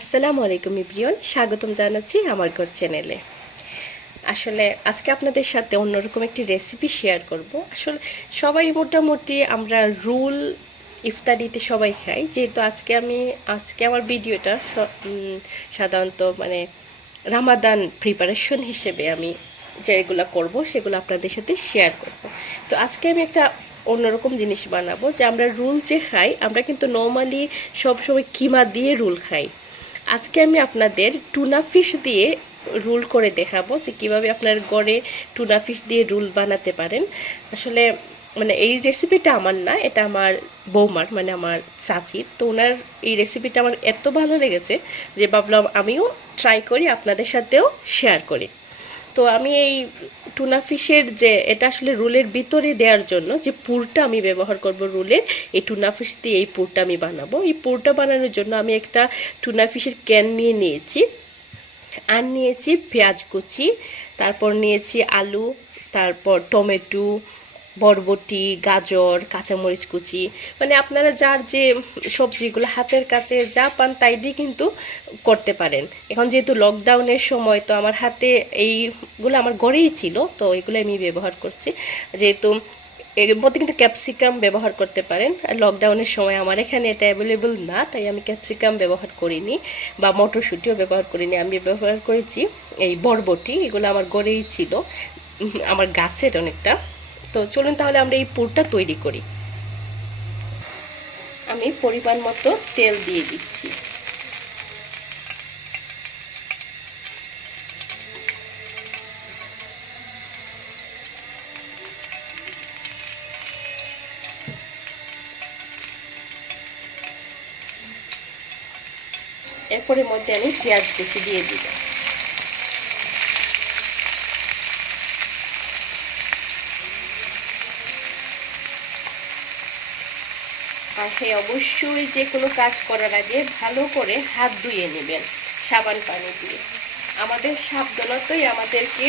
আসসালামু আলাইকুম এভরিওয়ান, স্বাগতম জানাচ্ছি আমার ঘর চ্যানেলে। আসলে আজকে আপনাদের সাথে অন্যরকম একটি রেসিপি শেয়ার করব। আসলে সবাই মোটামুটি আমরা রুল ইফতারিতে সবাই খাই, যেহেতু আজকে আমার ভিডিওটা সাধারণত রামাদান প্রিপারেশন হিসেবে আমি যেগুলো করব সেগুলো আপনাদের সাথে শেয়ার করব। তো আজকে আমি একটা অন্যরকম জিনিস বানাবো, যে আমরা রুল যে খাই, আমরা কিন্তু নর্মালি সবসময় কিমা দিয়ে রুল খাই। আজকে আমি আপনাদের টুনা ফিশ দিয়ে রোল করে দেখাবো, যে কিভাবে আপনার ঘরে টুনা ফিশ দিয়ে রোল বানাতে পারেন। আসলে এই রেসিপিটা আমার না, এটা আমার বৌমার, আমার চাচির। তো ওনার এই রেসিপিটা আমার এত ভালো লেগেছে যে ভাবলাম আমিও ট্রাই করি, আপনাদের সাথেও শেয়ার করি। তো আমি এই টুনা ফিশের যে এটা আসলে রোলের ভিতরে দেওয়ার জন্য যে পুরটা আমি ব্যবহার করব রোলের, এই টুনা ফিশ দিয়ে এই পুরটা আমি বানাবো। এই পুরটা বানানোর জন্য আমি একটা টুনা ফিশের ক্যান নিয়েছি, আর নিয়েছি পেঁয়াজ কুচি, তারপর নিয়েছি আলু, তারপর টমেটো, বরবটি, গাজর, কাঁচামরিচ কুচি, আপনারা যার যে সবজিগুলো হাতের কাছে যা পান তাই দিয়ে কিন্তু করতে পারেন। এখন যেহেতু লকডাউনের সময়, তো আমার হাতে এইগুলো আমার ঘরেই ছিল, তো এগুলো আমি ব্যবহার করছি। যেহেতু এর মধ্যে কিন্তু ক্যাপসিকাম ব্যবহার করতে পারেন, আর লকডাউনের সময় আমার এখানে এটা অ্যাভেলেবল না, তাই আমি ক্যাপসিকাম ব্যবহার করিনি বা মটরশুঁটিও ব্যবহার করিনি। আমি ব্যবহার করেছি এই বরবটি, এগুলো আমার ঘরেই ছিল, আমার গাছের অনেকটা। তো চলুন তাহলে আমরা এই পুরটা তৈরি করি। আমি পরিমাণ মতো তেল দিয়ে দিচ্ছি। এরপরে মধ্যে আমি পেঁয়াজ কুচি দিয়ে দিব। আর হ্যাঁ, অবশ্যই যে কোনো কাজ করার আগে ভালো করে হাত ধুয়ে নেবেন সাবান পানি দিয়ে। আমাদের সাবধানতাই আমাদেরকে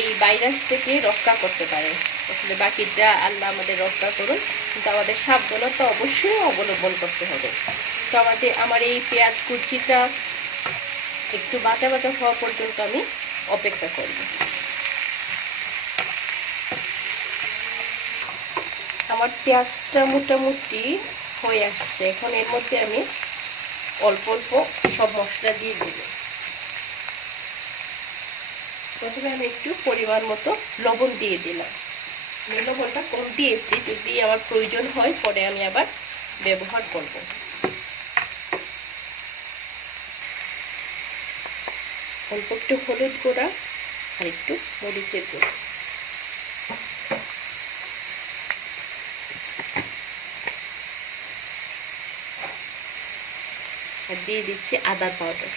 এই ভাইরাস থেকে রক্ষা করতে পারে। আসলে বাকিটা আল্লাহ আমাদের রক্ষা করুন, কিন্তু আমাদের সাবধানতা অবশ্যই অবলম্বন করতে হবে। তো আমার এই পেঁয়াজ কুচিটা একটু বাটা বাটা হওয়া পর্যন্ত আমি অপেক্ষা করব। আমার পেঁয়াজটা মোটামুটি হয়ে আসছে। এখন এর মধ্যে আমি অল্প অল্প সব মশলা দিয়ে দেব। প্রথমে আমি একটু পরিমাণ মতো লবণ দিয়ে দিলাম। আমি লবণটা কম দিয়েছি, যদি আমার প্রয়োজন হয় পরে আমি আবার ব্যবহার করব। অল্প একটু হলুদ গুঁড়া আর একটু মরিচের গুঁড়া, আর দিয়ে দিচ্ছি আদা পাউডার।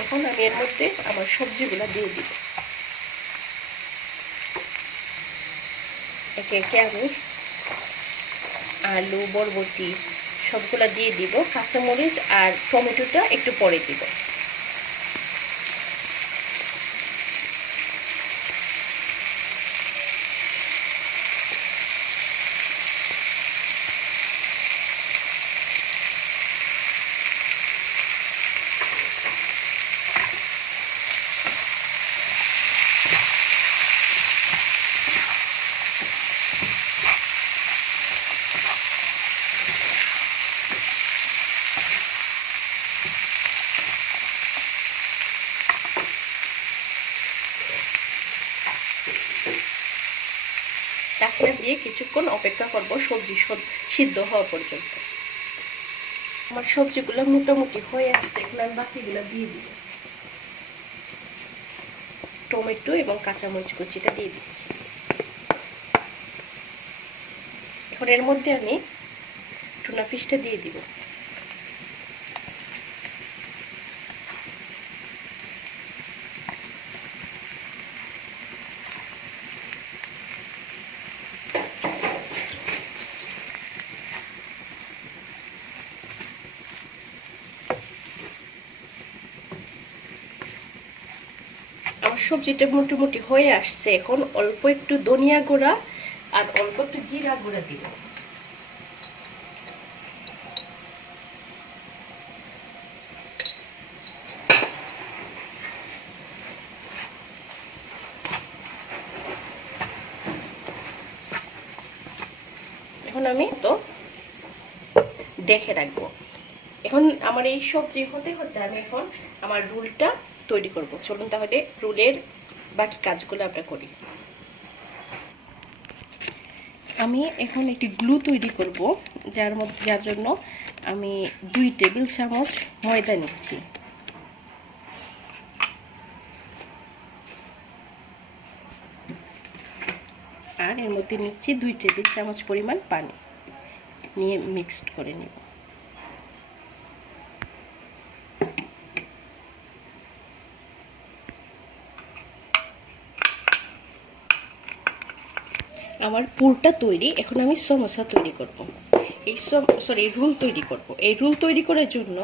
এখন আমি এর মধ্যে আমার সবজিগুলো দিয়ে দিব। একে একে আমি আলু, বরবটি সবগুলা দিয়ে দিব। কাঁচামরিচ আর টমেটোটা একটু পরে দিব। ঢাকনা দিয়ে কিছুক্ষণ অপেক্ষা করব সবজি সিদ্ধ হওয়া পর্যন্ত। আমার সবজিগুলো মোটামুটি হয়ে আসছে, এখন আমি বাকিগুলো দিয়ে দিব। টমেটো এবং কাঁচামরিচ কুচিটা দিয়ে দিচ্ছি। এখন এর মধ্যে আমি টুনা ফিশটা দিয়ে দিব। আমার সবজিটা মোটামুটি হয়ে আসছে। এখন অল্প একটু ধনিয়া গুঁড়া আর অল্প একটু জিরা গুঁড়া দিব। এখন আমি তো দেখে রাখবো। এখন আমার এই সবজি হতে হতে আমি এখন আমার রুলটা তৈরি করব। চলুন তাহলে রুলের বাকি কাজগুলো আমরা করি। আমি এখন একটি গ্লু তৈরি করব, যার জন্য আমি 2 টেবিল চামচ ময়দা নিচ্ছি। আর এর মধ্যে নিচ্ছি 2 টেবিল চামচ পরিমাণ পানি, নিয়ে মিক্সড করে নেব। আমার পুরটা তৈরি। এখন আমি সমোসা তৈরি করব। রুল তৈরি করব। এই রুল তৈরি করার জন্য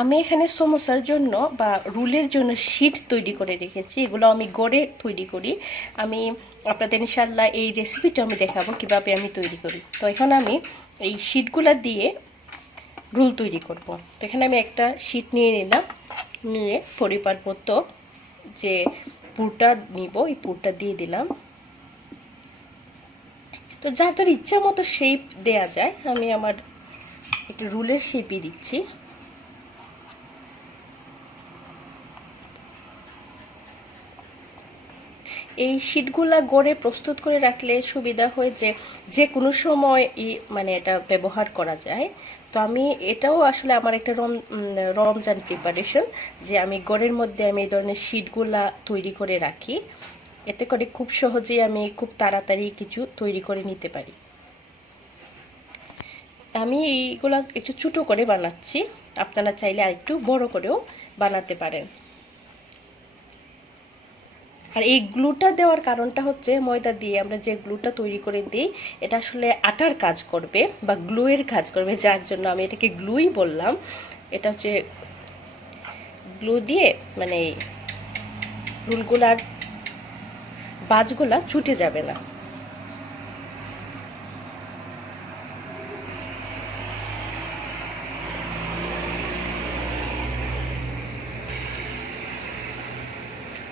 আমি এখানে সমোসার জন্য বা রুলের জন্য শীট তৈরি করে রেখেছি। এগুলো আমি গড়ে তৈরি করি। আমি আপনাদের ইনশাআল্লাহ এই রেসিপিটা আমি দেখাবো কিভাবে আমি তৈরি করি। তো এখন আমি এই শীটগুলো দিয়ে রুল তৈরি করব। তো এখানে আমি একটা শীট নিয়ে নিলাম, নিয়ে পরিমাণ মতো যে পুরটা নিব এই পুরটা দিয়ে দিলাম। তো যার যার ইচ্ছা মতো শেপ দেয়া যায়। আমি আমার একটু রুলের শেপই দিচ্ছি। এই শীটগুলা গড়ে প্রস্তুত করে রাখলে সুবিধা হয় যে কোনো সময় মানে এটা ব্যবহার করা যায়। তো আমি এটাও আসলে আমার একটা রমজান প্রিপারেশন, যে আমি গড়ের মধ্যে আমি এই ধরনের শীটগুলা তৈরি করে রাখি। এতে করে খুব সহজেই আমি খুব তাড়াতাড়ি কিছু তৈরি করে নিতে পারি। আমি এইগুলা একটু ছোটো করে বানাচ্ছি, আপনারা চাইলে আরেকটু বড় করেও বানাতে পারেন। আর এই গ্লুটা দেওয়ার কারণটা হচ্ছে ময়দা দিয়ে আমরা যে গ্লুটা তৈরি করে দিই এটা আসলে আটার কাজ করবে বা গ্লুয়ের কাজ করবে, যার জন্য আমি এটাকে গ্লুই বললাম। এটা হচ্ছে গ্লু দিয়ে মানে রুলগুলার বাজগুলা ছুটে যাবে না।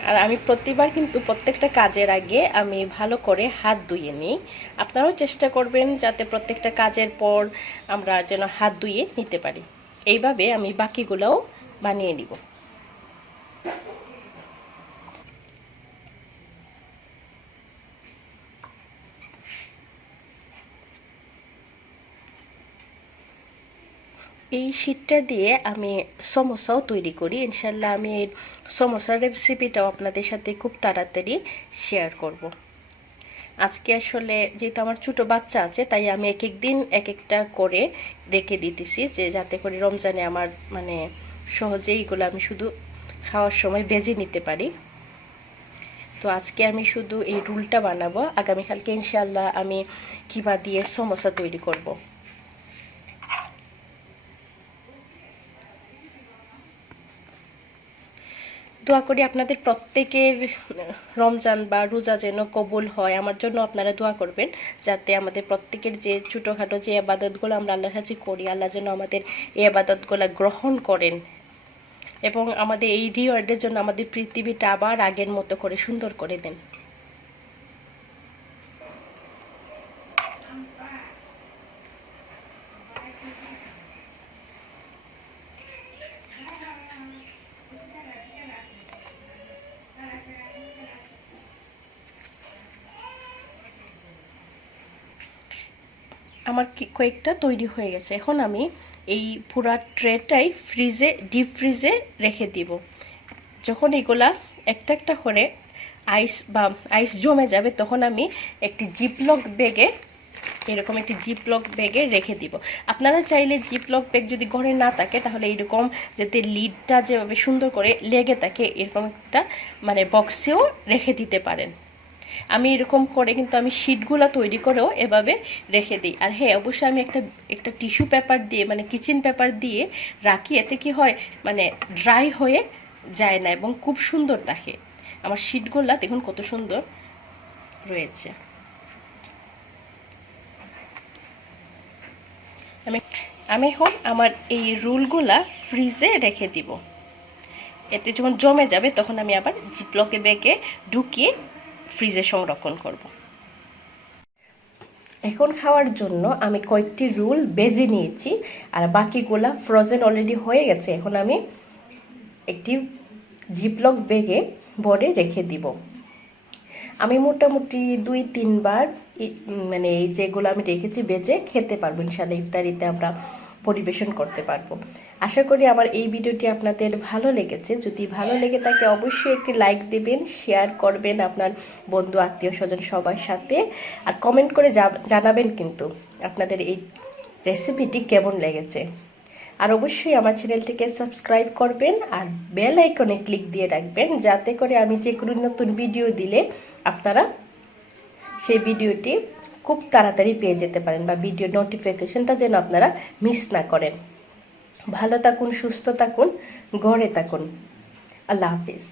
আর আমি প্রতিবার কিন্তু প্রত্যেকটা কাজের আগে আমি ভালো করে হাত ধুয়ে নিই। আপনারাও চেষ্টা করবেন যাতে প্রত্যেকটা কাজের পর আমরা যেন হাত ধুয়ে নিতে পারি। এইভাবে আমি বাকিগুলোও বানিয়ে নিব। এই শীটটা দিয়ে আমি সমোসাও তৈরি করি। ইনশাল্লাহ আমি এই সমোসার রেসিপিটাও আপনাদের সাথে খুব তাড়াতাড়ি শেয়ার করব। আজকে আসলে যেহেতু আমার ছোটো বাচ্চা আছে তাই আমি এক এক দিন এক একটা করে রেখে দিতেছি, যে যাতে করে রমজানে আমার মানে সহজেই এগুলো আমি শুধু খাওয়ার সময় ভেজে নিতে পারি। তো আজকে আমি শুধু এই রুলটা বানাবো, আগামীকালকে ইনশাল্লাহ আমি কিমা দিয়ে সমোসা তৈরি করব। দোয়া করি আপনাদের প্রত্যেকের রমজান বা রোজা যেন কবুল হয়। আমার জন্য আপনারা দোয়া করবেন যাতে আমাদের প্রত্যেকের যে ছোটোখাটো যে আবাদতগুলো আমরা আল্লাহর কাছে করি, আল্লাহ যেন আমাদের এই আবাদতগুলো গ্রহণ করেন এবং আমাদের এই রিওয়ার্ডের জন্য আমাদের পৃথিবীটা আবার আগের মতো করে সুন্দর করে দেন। আমার কয়েকটা তৈরি হয়ে গেছে। এখন আমি এই পুরা ট্রেটাই ডিপ ফ্রিজে রেখে দিব। যখন এগুলা একটা একটা করে আইস জমে যাবে তখন আমি একটি জিপলক ব্যাগে এরকম একটি জিপলক ব্যাগে রেখে দিব। আপনারা চাইলে জিপলক ব্যাগ যদি ঘরে না থাকে তাহলে এরকম যাতে লিডটা যেভাবে সুন্দর করে লেগে থাকে এরকম একটা মানে বক্সেও রেখে দিতে পারেন। আমি এরকম করে কিন্তু আমি শীটগুলো তৈরি করেও এভাবে রেখে দিই। আর হ্যাঁ, অবশ্যই আমি একটা টিস্যু পেপার দিয়ে মানে কিচেন পেপার দিয়ে রাখি। এতে কি হয় মানে ড্রাই হয়ে যায় না এবং খুব সুন্দর থাকে। আমার শীটগুলা দেখুন কত সুন্দর রয়েছে। আমি এখন আমার এই রোলগুলা ফ্রিজে রেখে দিব। এতে যখন জমে যাবে তখন আমি আবার জিপলকে ব্যাগে ঢুকিয়ে ফ্রিজে সংরক্ষণ করব। এখন খাওয়ার জন্য আমি কয়েকটি রোল ভেজে নিয়েছি, আর বাকিগুলা ফ্রোজেন অলরেডি হয়ে গেছে। এখন আমি একটি জিপলক ব্যাগে ভরে রেখে দিব। আমি মোটামুটি 2-3 বার মানে এই যেগুলো আমি রেখেছি ভেজে খেতে পারবো ইনশাআল্লাহ। ইফতারিতে আমরা পরিবেশন করতে পারবো। আশা করি আমার এই ভিডিওটি আপনাদের ভালো লেগেছে। যদি ভালো লেগে থাকে অবশ্যই একটি লাইক দিবেন, শেয়ার করবেন আপনার বন্ধু আত্মীয় স্বজন সবার সাথে, আর কমেন্ট করে জানাবেন কিন্তু আপনাদের এই রেসিপিটি কেমন লেগেছে। আর অবশ্যই আমার চ্যানেলটিকে সাবস্ক্রাইব করবেন আর বেল আইকনে ক্লিক দিয়ে রাখবেন, যাতে করে আমি যে কোনো নতুন ভিডিও দিলে আপনারা সেই ভিডিওটি খুব তাড়াতাড়ি পেয়ে যেতে পারেন, বা ভিডিও নোটিফিকেশনটা যেন আপনারা মিস না করেন। ভালো থাকুন, সুস্থ থাকুন, ঘরে থাকুন। আল্লাহ হাফিজ।